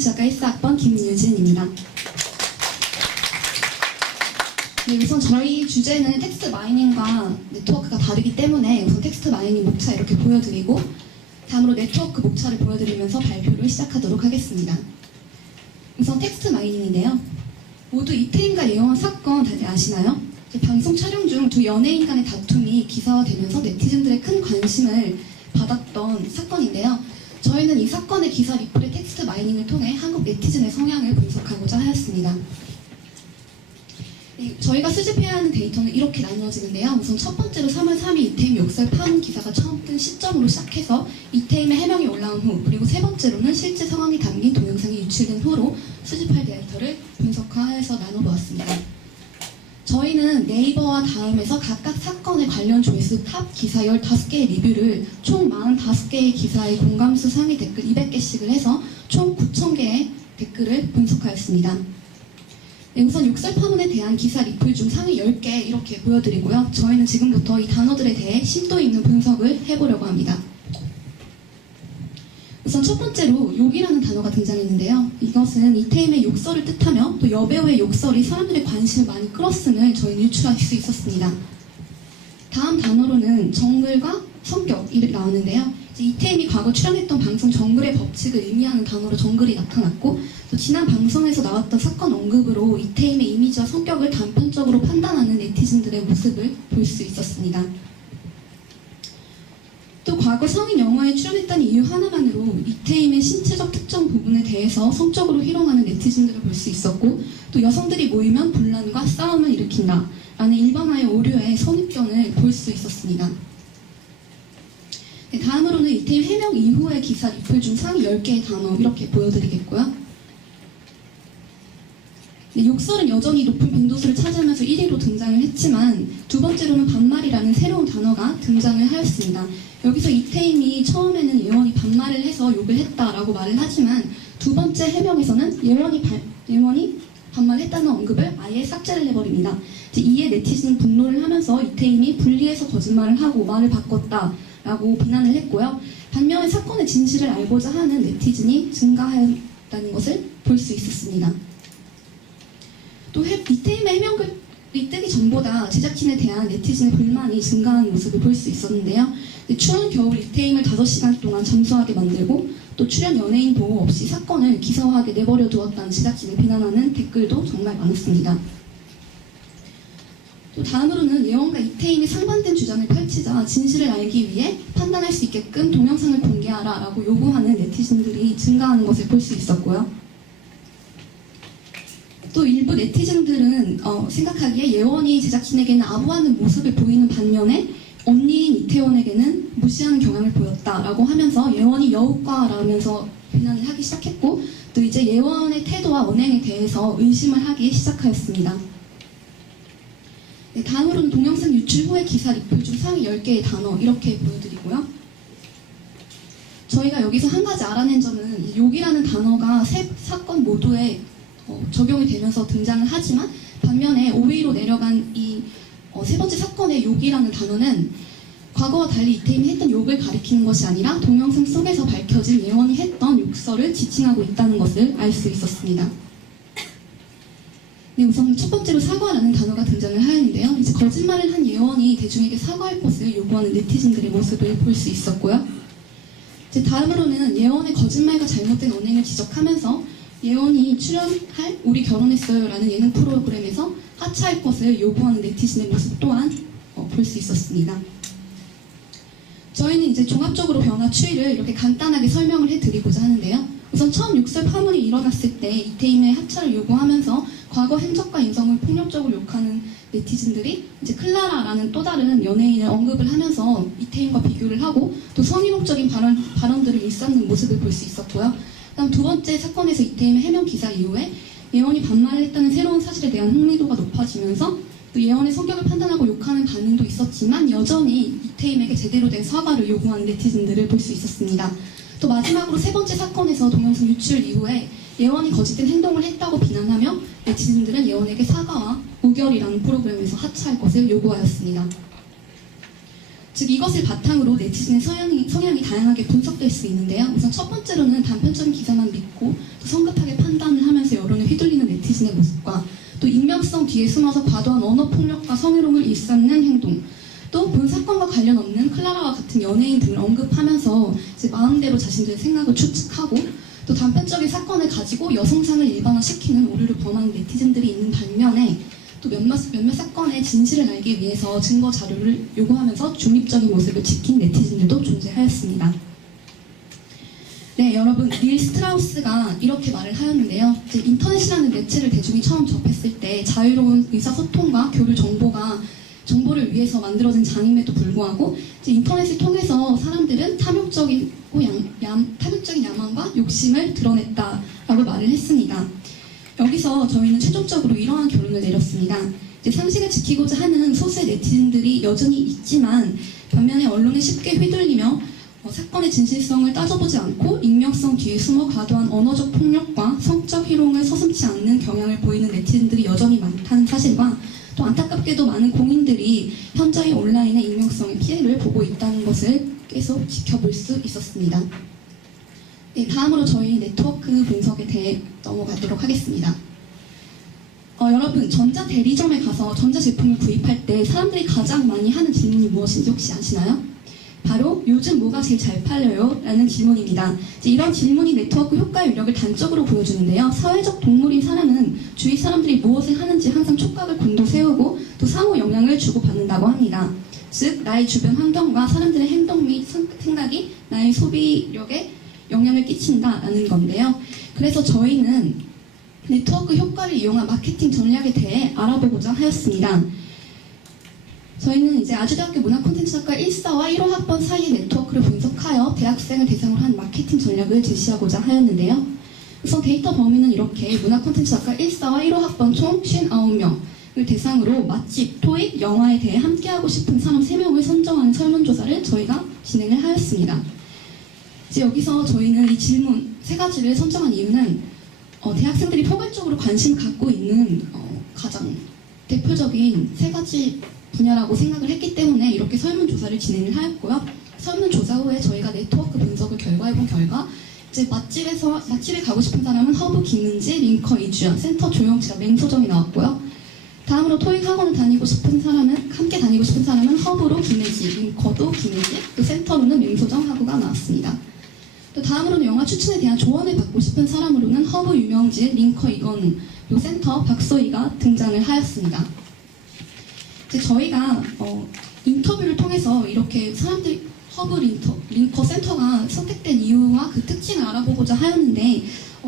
콘텐츠학과 1사학번 김유진입니다. 네, 우선 저희 주제는 텍스트 마이닝과 네트워크가 다르기 때문에 우선 텍스트 마이닝 목차 이렇게 보여드리고 다음으로 네트워크 목차를 보여드리면서 발표를 시작하도록 하겠습니다. 우선 텍스트 마이닝인데요. 모두 이태인과 예원 사건 다들 아시나요? 방송 촬영 중 두 연예인 간의 다툼이 기사화되면서 네티즌들의 큰 관심을 받았던 사건인데요. 저희는 이 사건의 기사 리플의 텍스트 마이닝을 통해 한국 네티즌의 성향을 분석하고자 하였습니다. 저희가 수집해야 하는 데이터는 이렇게 나누어지는데요. 우선 첫 번째로 3월 3일 이태임 욕설 파문 기사가 처음 뜬 시점으로 시작해서 이태임의 해명이 올라온 후, 그리고 세 번째로는 실제 상황이 담긴 동영상이 유출된 후로 수집할 데이터를 분석화해서 나눠보았습니다. 저희는 네이버와 다음에서 각각 사건의 관련 조회수 탑 기사 15개의 리뷰를 총 45개의 기사의 공감수 상위 댓글 200개씩을 해서 총 9,000개의 댓글을 분석하였습니다. 네, 우선 욕설 파문에 대한 기사 리플 중 상위 10개 이렇게 보여드리고요. 저희는 지금부터 이 단어들에 대해 심도 있는 분석을 해보려고 합니다. 우선 첫 번째로 욕이라는 단어가 등장했는데요. 이것은 이태임의 욕설을 뜻하며 또 여배우의 욕설이 사람들의 관심을 많이 끌었음을 저희는 유출할 수 있었습니다. 다음 단어로는 정글과 성격이 나오는데요. 이태임이 과거 출연했던 방송 정글의 법칙을 의미하는 단어로 정글이 나타났고, 또 지난 방송에서 나왔던 사건 언급으로 이태임의 이미지와 성격을 단편적으로 판단하는 네티즌들의 모습을 볼 수 있었습니다. 또 과거 성인 영화에 출연했다는 이유 하나만으로 이태임의 신체적 특정 부분에 대해서 성적으로 희롱하는 네티즌들을 볼 수 있었고, 또 여성들이 모이면 분란과 싸움을 일으킨다 라는 일반화의 오류의 선입견을 볼 수 있었습니다. 네, 다음으로는 이태임 해명 이후의 기사 리플 중 상위 10개의 단어 이렇게 보여드리겠고요. 네, 욕설은 여전히 높은 빈도수를 차지하면서 1위로 등장을 했지만 두 번째로는 반말이라는 새로운 단어가 등장을 하였습니다. 여기서 이태임이 처음에는 예원이 반말을 해서 욕을 했다라고 말을 하지만 두 번째 해명에서는 예원이 반말했다는 언급을 아예 삭제를 해버립니다. 이에 네티즌은 분노를 하면서 이태임이 분리해서 거짓말을 하고 말을 바꿨다라고 비난을 했고요. 반면에 사건의 진실을 알고자 하는 네티즌이 증가하였다는 것을 볼 수 있었습니다. 또 이태임의 해명글이 뜨기 전보다 제작진에 대한 네티즌의 불만이 증가하는 모습을 볼 수 있었는데요. 추운 겨울 이태임을 5시간 동안 잠수하게 만들고 또 출연 연예인 보호 없이 사건을 기사화하게 내버려 두었다는 제작진을 비난하는 댓글도 정말 많았습니다. 또 다음으로는 예원과 이태임이 상반된 주장을 펼치자 진실을 알기 위해 판단할 수 있게끔 동영상을 공개하라 라고 요구하는 네티즌들이 증가하는 것을 볼 수 있었고요. 또 일부 네티즌들은 생각하기에 예원이 제작진에게는 아부하는 모습을 보이는 반면에 언니인 이태원에게는 무시하는 경향을 보였다라고 하면서 예원이 여우과라면서 비난을 하기 시작했고, 또 이제 예원의 태도와 언행에 대해서 의심을 하기 시작하였습니다. 네, 다음으로는 동영상 유출 후의 기사 리플 중 상위 10개의 단어 이렇게 보여드리고요. 저희가 여기서 한 가지 알아낸 점은 욕이라는 단어가 세 사건 모두에 적용이 되면서 등장을 하지만 반면에 5위로 내려간 이 세 번째 사건의 욕이라는 단어는 과거와 달리 이태임이 했던 욕을 가리키는 것이 아니라 동영상 속에서 밝혀진 예원이 했던 욕설을 지칭하고 있다는 것을 알 수 있었습니다. 네, 우선 첫 번째로 사과라는 단어가 등장을 하였는데요. 이제 거짓말을 한 예원이 대중에게 사과할 것을 요구하는 네티즌들의 모습을 볼 수 있었고요. 이제 다음으로는 예원의 거짓말과 잘못된 언행을 지적하면서 예원이 출연할 우리 결혼했어요 라는 예능 프로그램에서 하차할 것을 요구하는 네티즌의 모습 또한 볼 수 있었습니다. 저희는 이제 종합적으로 변화 추이를 이렇게 간단하게 설명을 해드리고자 하는데요. 우선 처음 욕설 파문이 일어났을 때 이태임의 하차를 요구하면서 과거 행적과 인성을 폭력적으로 욕하는 네티즌들이 이제 클라라라는 또 다른 연예인을 언급을 하면서 이태임과 비교를 하고 또 성희롱적인 발언들을 일삼는 모습을 볼 수 있었고요. 다음 두 번째 사건에서 이태임의 해명 기사 이후에 예원이 반말을 했다는 새로운 사실에 대한 흥미도가 높아지면서 또 예원의 성격을 판단하고 욕하는 반응도 있었지만 여전히 이태임에게 제대로 된 사과를 요구하는 네티즌들을 볼 수 있었습니다. 또 마지막으로 세 번째 사건에서 동영상 유출 이후에 예원이 거짓된 행동을 했다고 비난하며 네티즌들은 예원에게 사과와 우결이라는 프로그램에서 하차할 것을 요구하였습니다. 즉 이것을 바탕으로 네티즌의 성향이 다양하게 분석될 수 있는데요. 우선 첫 번째로는 단편적인 기사만 믿고 또 성급하게 판단을 하면서 여론에 휘둘리는 네티즌의 모습과 또 익명성 뒤에 숨어서 과도한 언어폭력과 성희롱을 일삼는 행동, 또 본 사건과 관련 없는 클라라와 같은 연예인 등을 언급하면서 이제 마음대로 자신들의 생각을 추측하고 또 단편적인 사건을 가지고 여성상을 일반화시키는 오류를 범하는 네티즌들이 있는 반면에 또 몇몇 사건의 진실을 알기 위해서 증거 자료를 요구하면서 중립적인 모습을 지킨 네티즌들도 존재하였습니다. 네, 여러분, 닐 스트라우스가 이렇게 말을 하였는데요. 이제 인터넷이라는 매체를 대중이 처음 접했을 때 자유로운 의사소통과 교류 정보를 위해서 만들어진 장임에도 불구하고 이제 인터넷을 통해서 사람들은 탐욕적인 야망과 욕심을 드러냈다라고 말을 했습니다. 여기서 저희는 최종적으로 이러한 결론을 내렸습니다. 이제 상식을 지키고자 하는 소수의 네티즌들이 여전히 있지만 반면에 언론에 쉽게 휘둘리며 사건의 진실성을 따져보지 않고 익명성 뒤에 숨어 과도한 언어적 폭력과 성적 희롱을 서슴지 않는 경향을 보이는 네티즌들이 여전히 많다는 사실과 또 안타깝게도 많은 공인들이 현저히 온라인의 익명성의 피해를 보고 있다는 것을 계속 지켜볼 수 있었습니다. 네, 다음으로 저희 네트워크 분석에 대해 넘어가도록 하겠습니다. 여러분, 전자대리점에 가서 전자제품을 구입할 때 사람들이 가장 많이 하는 질문이 무엇인지 혹시 아시나요? 바로 요즘 뭐가 제일 잘 팔려요? 라는 질문입니다. 이제 이런 질문이 네트워크 효과의 위력을 단적으로 보여주는데요. 사회적 동물인 사람은 주위 사람들이 무엇을 하는지 항상 촉각을 곤두세우고 또 상호 영향을 주고받는다고 합니다. 즉, 나의 주변 환경과 사람들의 행동 및 생각이 나의 소비력에 영향을 끼친다라는 건데요. 그래서 저희는 네트워크 효과를 이용한 마케팅 전략에 대해 알아보고자 하였습니다. 저희는 이제 아주대학교 문화콘텐츠학과 1사와 1호 학번 사이의 네트워크를 분석하여 대학생을 대상으로 한 마케팅 전략을 제시하고자 하였는데요. 우선 데이터 범위는 이렇게 문화콘텐츠학과 1사와 1호 학번 총 59명을 대상으로 맛집, 토익, 영화에 대해 함께하고 싶은 사람 3명을 선정하는 설문조사를 저희가 진행을 하였습니다. 이제 여기서 저희는 이 질문 3가지를 선정한 이유는 대학생들이 포괄적으로 관심을 갖고 있는 가장 대표적인 3가지 분야라고 생각을 했기 때문에 이렇게 설문조사를 진행을 하였고요. 설문조사 후에 저희가 네트워크 분석을 결과해본 결과 이제 맛집에 가고 싶은 사람은 허브 김은지, 링커 이주연, 센터 조영치가 맹소정이 나왔고요. 다음으로 토익 학원을 함께 다니고 싶은 사람은 허브로 김혜지, 링커도 김혜지, 또 센터로는 맹소정 하구가 나왔습니다. 또 다음으로는 영화 추천에 대한 조언을 받고 싶은 사람으로는 허브 유명진, 링커 이건우, 또 센터 박소희가 등장을 하였습니다. 이제 저희가 인터뷰를 통해서 이렇게 사람들이 허브 링커 센터가 선택된 이유와 그 특징을 알아보고자 하였는데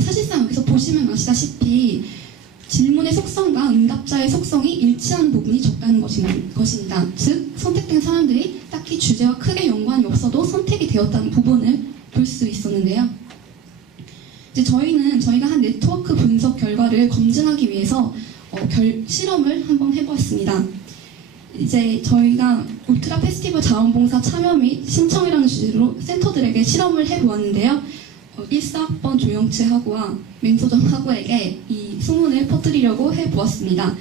사실상 여기서 보시면 아시다시피 질문의 속성과 응답자의 속성이 일치하는 부분이 적다는 것입니다. 즉 선택된 사람들이 딱히 주제와 크게 연관이 없어도 선택이 되었다는 부분을 볼 수 있었는데요. 이제 저희가 한 네트워크 분석 결과를 검증하기 위해서 실험을 한번 해보았습니다. 이제 저희가 울트라 페스티벌 자원봉사 참여 및 신청이라는 주제로 센터들에게 실험을 해보았는데요. 1사학번 조영치 학우와 맹소정 학우에게 이 소문을 퍼뜨리려고 해보았습니다.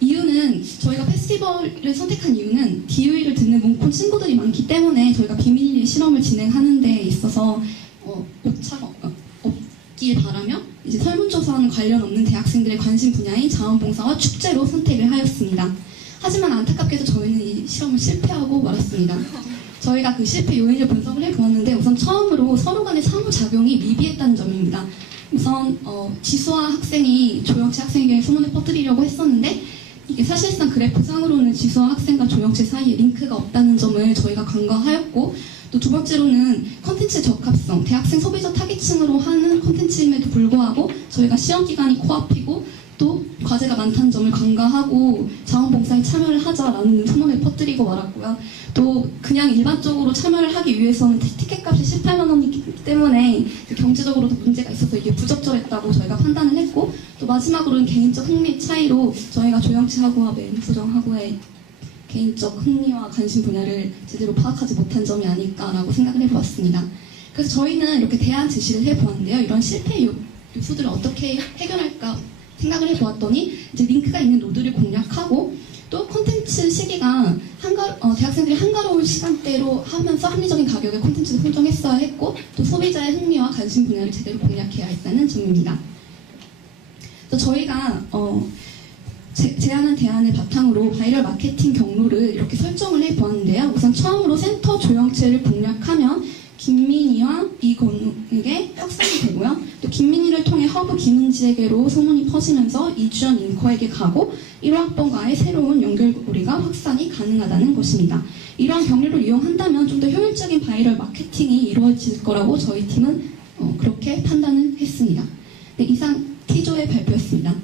이유는 저희가 페스티벌을 선택한 이유는 DOE를 듣는 문콘 친구들이 많기 때문에 저희가 비밀리에 실험을 진행하는 데 있어서 오차가 없길 바라며 이제 설문조사와는 관련 없는 대학생들의 관심 분야인 자원봉사와 축제로 선택을 하였습니다. 하지만 안타깝게도 저희는 이 실험을 실패하고 말았습니다. 저희가 그 실패 요인을 분석을 해보았는데 우선 처음으로 서로 간의 상호작용이 미비했다는 점입니다. 우선 지수아 학생이 조영치 학생에게 소문을 퍼뜨리려고 했었는데 이게 사실상 그래프상으로는 지수아 학생과 조영치 사이에 링크가 없다는 점을 저희가 간과하였고 또 두 번째로는 컨텐츠의 적합성, 대학생 소비자 타깃층으로 하는 컨텐츠임에도 불구하고 저희가 시험기간이 코앞이고 또 과제가 많다는 점을 간과하고 자원봉사에 참여를 하자라는 소문을 퍼뜨리고 말았고요. 또 그냥 일반적으로 참여를 하기 위해서는 티켓값이 18만 원이기 때문에 경제적으로도 문제가 있어서 이게 부적절했다고 저희가 판단을 했고 또 마지막으로는 개인적 흥미 차이로 저희가 조영치 학우와 맹소정 학우의 개인적 흥미와 관심 분야를 제대로 파악하지 못한 점이 아닐까라고 생각을 해보았습니다. 그래서 저희는 이렇게 대안 제시를 해보았는데요. 이런 실패 요소들을 어떻게 해결할까 생각을 해보았더니 이제 링크가 있는 노드를 공략하고 또 콘텐츠 시기가 대학생들이 한가로울 시간대로 하면서 합리적인 가격의 콘텐츠를 선정했어야 했고 또 소비자의 흥미와 관심 분야를 제대로 공략해야 했다는 점입니다. 그래서 저희가 제안한 대안을 바탕으로 바이럴 마케팅 경로를 이렇게 설정을 해보았는데요. 우선 처음으로 센터 조형체를 공략하면 김민희와 이건욱에게 확산이 되고요. 또 김민희를 통해 허브 김은지에게로 소문이 퍼지면서 이주연 링커에게 가고 1호학번과의 새로운 연결고리가 확산이 가능하다는 것입니다. 이러한 경로를 이용한다면 좀 더 효율적인 바이럴 마케팅이 이루어질 거라고 저희 팀은 그렇게 판단을 했습니다. 네, 이상 T조의 발표였습니다.